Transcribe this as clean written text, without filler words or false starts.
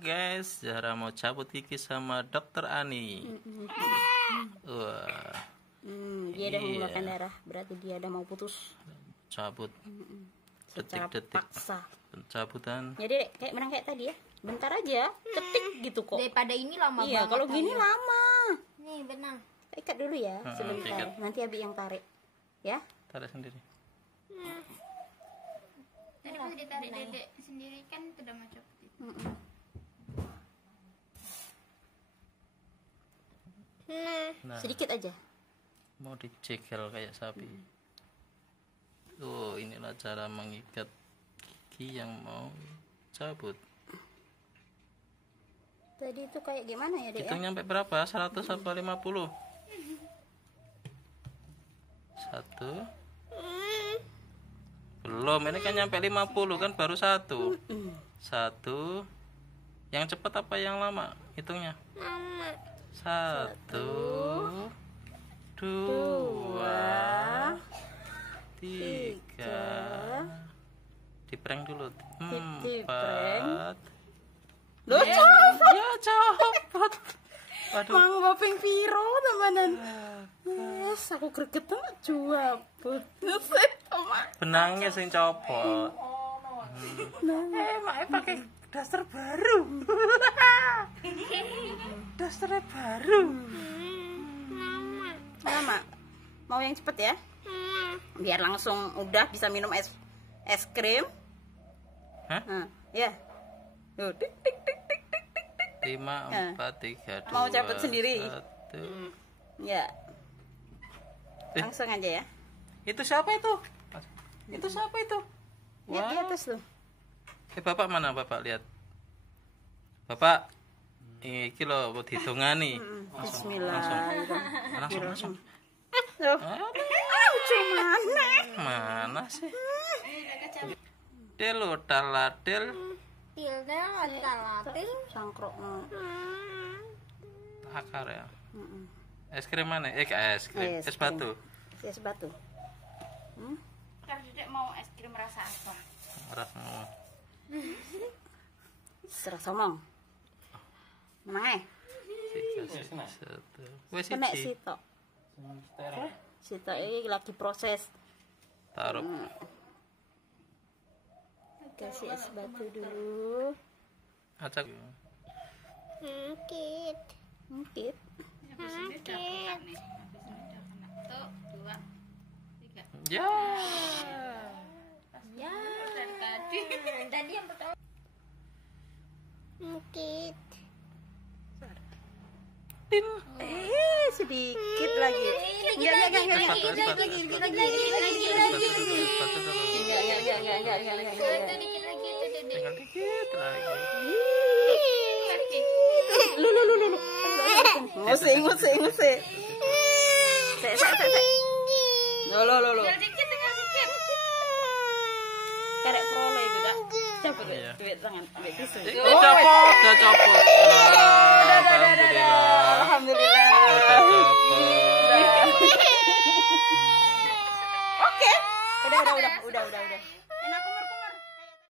guys, Zahra mau cabut gigi sama dokter Ani. Wah. Dia udah mengeluarkan darah, berarti dia udah mau putus. Cabut. Secara Detik-detik. paksa. Pencabutan. Jadi kayak menang kayak tadi ya, bentar aja, ketik gitu kok. Daripada ini lama Iya, banget. kalau gini lama. Nih benang. Ikat dulu ya, sebentar. ikat. Nanti Abi yang tarik, ya. Tarik sendiri. Tadi pas ditarik dedek sendiri kan udah mau cepet. Nah, Sedikit aja. mau dicekel kayak sapi. Oh, inilah cara mengikat gigi yang mau cabut. Tadi itu kayak gimana ya, Dek? Itu Ya? nyampe berapa? 100 apa 50? 1. Belum, ini kan nyampe 50 kan baru 1. 1. Yang cepat apa yang lama? Hitungnya. 1 2 3. Diprank dulu. Diprank. 4. Loh, copot. Ya copot. Waduh. Mang bapeng piro temenan. Yes, aku gregetan cuaput. Neset, Mak. Benangnya sing copot. Mak pakai daster baru. Dasternya baru. Lama. Mau yang cepet ya? Biar langsung udah bisa minum es krim. Hah? Nah, ya. Tuh, tik tik tik tik tik tik tik. 5 4 3 2 Mau cabut sendiri? 1. Ya. Eh. Langsung aja ya. Itu siapa itu? Itu siapa itu? Lihat di atas tuh. Bapak mana Bapak lihat? Bapak iki lho buat hitungani. Bismillahirrahmanirrahim. Langsung. Loh. Cuman. Mana sih? Del taladel Tilda latil. Sangkrok. akar ya. Es krim mana? Es krim. Es batu. Es batu. Kalau dedek mau es krim rasa apa? Rasa Serah somong. Menang satu. Wes Kena siji. sitok. Sitok ini lagi proses. Taruh. Kasih es batu dulu. Acak. Sakit. Mungkin. Sakit. Satu, dua, tiga. Ya. Ya. Dari tadi. Tadi yang pertama. Sakit. Sedikit lagi. Enggak. Dikit lagi itu dedek. Tinggal dikit lagi. Lu. Ngusik. Sek. Lo. Tinggal dikit. Karek prole itu dah. Cabut Iya. duit tangan, duit tisu. Udah copot. Alhamdulillah. Alhamdulillah. Udah copot. Oke. Udah.